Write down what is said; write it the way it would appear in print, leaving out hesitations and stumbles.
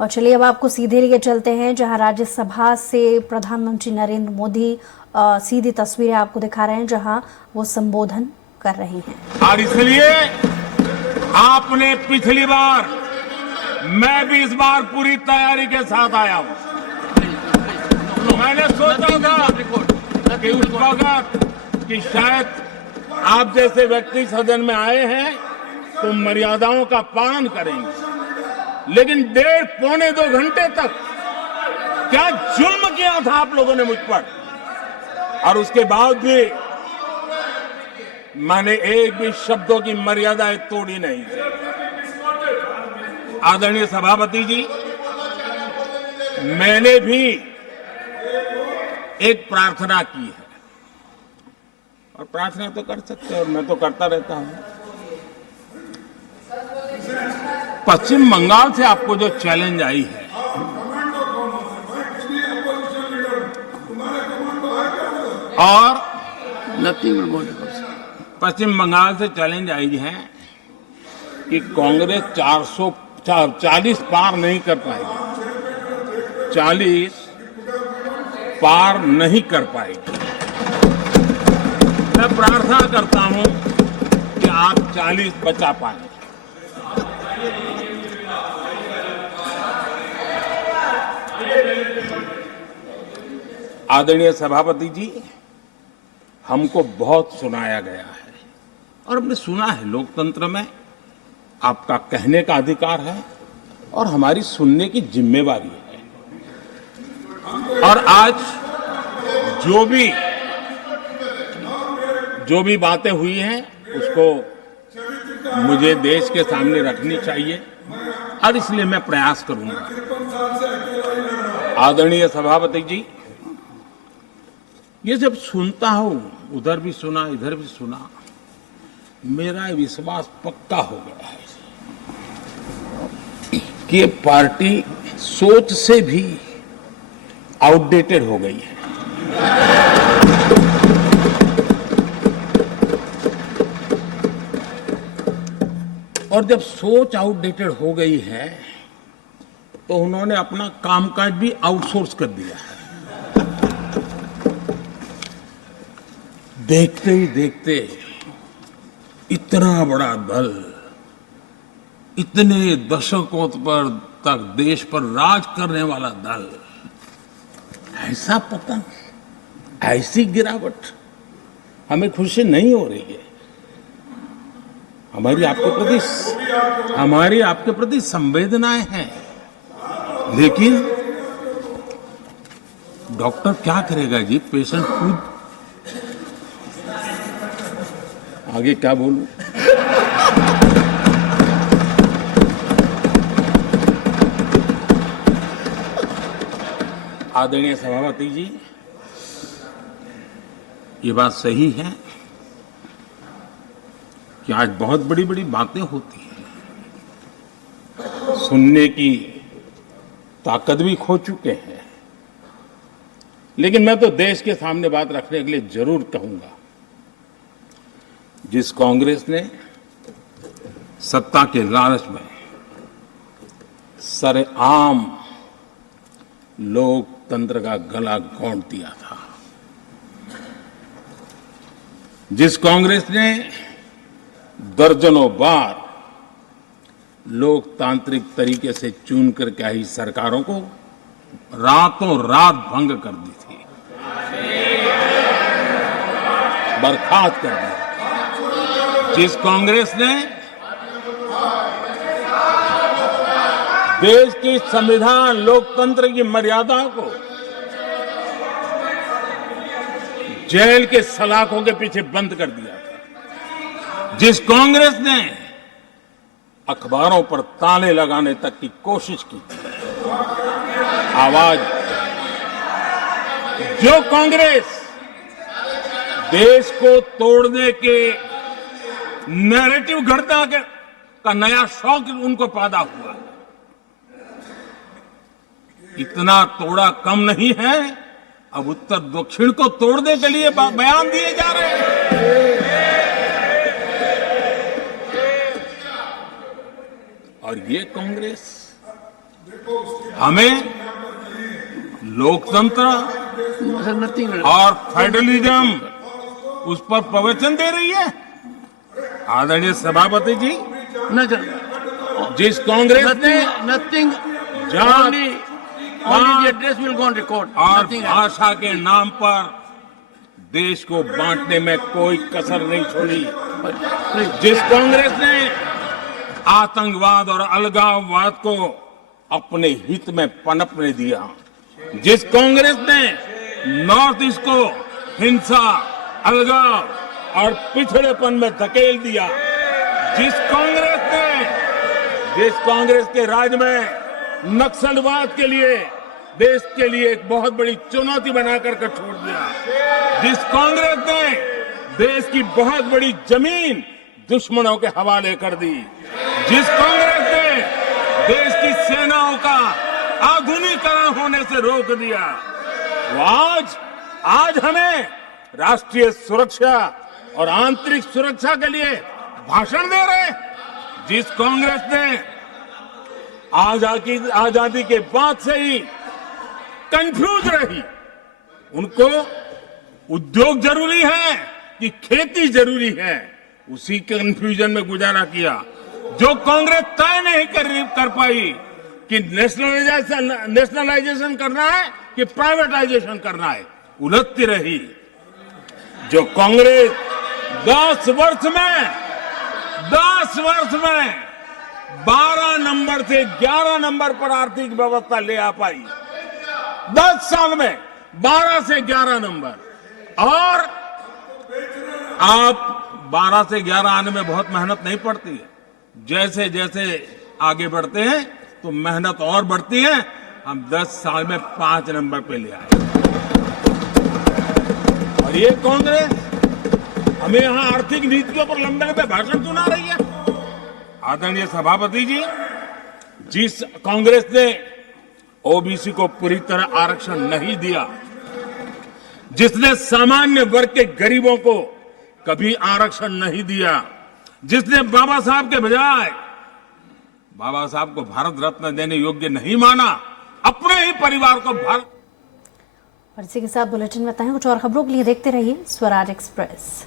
और चलिए अब आपको सीधे लिए चलते हैं जहां राज्यसभा से प्रधानमंत्री नरेंद्र मोदी सीधी तस्वीरें आपको दिखा रहे हैं जहां वो संबोधन कर रहे हैं। और इसलिए आपने पिछली बार, मैं भी इस बार पूरी तैयारी के साथ आया हूं। मैंने सोचा था कि उस वक्त कि शायद आप जैसे व्यक्ति सदन में आए हैं तो मर्यादाओं का पालन करेंगे, लेकिन डेढ़ पौने 2 घंटे तक क्या जुल्म किया था आप लोगों ने मुझ पर, और उसके बाद भी मैंने एक भी शब्दों की मर्यादाएं तोड़ी नहीं। आदरणीय सभापति जी, मैंने भी एक प्रार्थना की है, और प्रार्थना तो कर सकते हैं और मैं तो करता रहता हूं। पश्चिम बंगाल से आपको जो चैलेंज आई है, और पश्चिम बंगाल से चैलेंज आई है कि कांग्रेस 440 पार नहीं कर पाएगी, 40 पार नहीं कर पाएगी। मैं प्रार्थना करता हूं कि आप 40 बचा पाए। आदरणीय सभापति जी, हमको बहुत सुनाया गया है और हमने सुना है। लोकतंत्र में आपका कहने का अधिकार है और हमारी सुनने की जिम्मेवारी है। और आज जो भी बातें हुई हैं उसको मुझे देश के सामने रखनी चाहिए और इसलिए मैं प्रयास करूंगा। आदरणीय सभापति जी, ये जब सुनता हूं, उधर भी सुना इधर भी सुना, मेरा विश्वास पक्का हो गया है कि ये पार्टी सोच से भी आउटडेटेड हो गई है। और जब सोच आउटडेटेड हो गई है तो उन्होंने अपना कामकाज भी आउटसोर्स कर दिया है। देखते ही देखते इतना बड़ा दल, इतने दशकों पर तक देश पर राज करने वाला दल, ऐसा पतन, ऐसी गिरावट हमें खुशी नहीं हो रही है। हमारी आपके प्रति संवेदनाएं हैं, लेकिन डॉक्टर क्या करेगा जी, पेशेंट खुद। आगे क्या बोलूं? आदरणीय सभापति जी, ये बात सही है कि आज बहुत बड़ी बड़ी बातें होती हैं, सुनने की ताकत भी खो चुके हैं। लेकिन मैं तो देश के सामने बात रखने के लिए जरूर कहूंगा, जिस कांग्रेस ने सत्ता के लालच में सरेआम लोकतंत्र का गला घोंट दिया था, जिस कांग्रेस ने दर्जनों बार लोकतांत्रिक तरीके से चुन करके आई सरकारों को रातों रात भंग कर दी थी, बर्खास्त कर दी, जिस कांग्रेस ने देश की संविधान लोकतंत्र की मर्यादा को जेल के सलाखों के पीछे बंद कर दिया था, जिस कांग्रेस ने अखबारों पर ताले लगाने तक की कोशिश की थी, आवाज, जो कांग्रेस देश को तोड़ने के नैरेटिव घड़ता का नया शौक उनको पैदा हुआ, इतना तोड़ा कम नहीं है, अब उत्तर दक्षिण को तोड़ने के लिए बयान दिए जा रहे हैं। और ये कांग्रेस हमें लोकतंत्र और फेडरलिज्म उस पर प्रवचन दे रही है। आदरणीय सभापति जी, जिस कांग्रेस ने nothing. जात, Only the address will go on record. और Nothing else. भाषा के नाम पर देश को बांटने में कोई कसर नहीं छोड़ी। Please. जिस कांग्रेस ने आतंकवाद और अलगाववाद को अपने हित में पनपने दिया, जिस कांग्रेस ने नॉर्थ ईस्ट को हिंसा, अलगाव और पिछड़ेपन में धकेल दिया, जिस कांग्रेस के राज में नक्सलवाद के लिए देश के लिए एक बहुत बड़ी चुनौती बनाकर के छोड़ दिया, जिस कांग्रेस ने देश की बहुत बड़ी जमीन दुश्मनों के हवाले कर दी, जिस कांग्रेस ने देश की सेनाओं का आधुनिकीकरण होने से रोक दिया, वो आज हमें राष्ट्रीय सुरक्षा और आंतरिक सुरक्षा के लिए भाषण दे रहे। जिस कांग्रेस ने आजादी के बाद से ही कंफ्यूज रही, उनको उद्योग जरूरी है कि खेती जरूरी है, उसी कंफ्यूजन में गुजारा किया। जो कांग्रेस तय नहीं कर पाई कि नेशनलाइजेशन करना है कि प्राइवेटाइजेशन करना है, उलझती रही। जो कांग्रेस 10 वर्ष में 12 नंबर से 11 नंबर पर आर्थिक व्यवस्था ले आ पाई, 10 साल में 12 से 11 नंबर, और आप 12 से 11 आने में बहुत मेहनत नहीं पड़ती है। जैसे जैसे आगे बढ़ते हैं तो मेहनत और बढ़ती है। हम 10 साल में 5 नंबर पे ले आए, और ये कांग्रेस हमें यहां आर्थिक नीतियों पर लंबे लंबे भाषण सुना रही है। आदरणीय सभापति जी, जिस कांग्रेस ने ओबीसी को पूरी तरह आरक्षण नहीं दिया, जिसने सामान्य वर्ग के गरीबों को कभी आरक्षण नहीं दिया, जिसने बाबा साहब के बजाय बाबा साहब को भारत रत्न देने योग्य नहीं माना, अपने ही परिवार को भारत। और इसी के साथ बुलेटिन में बताएं कुछ और खबरों के लिए देखते रहिए स्वराज एक्सप्रेस।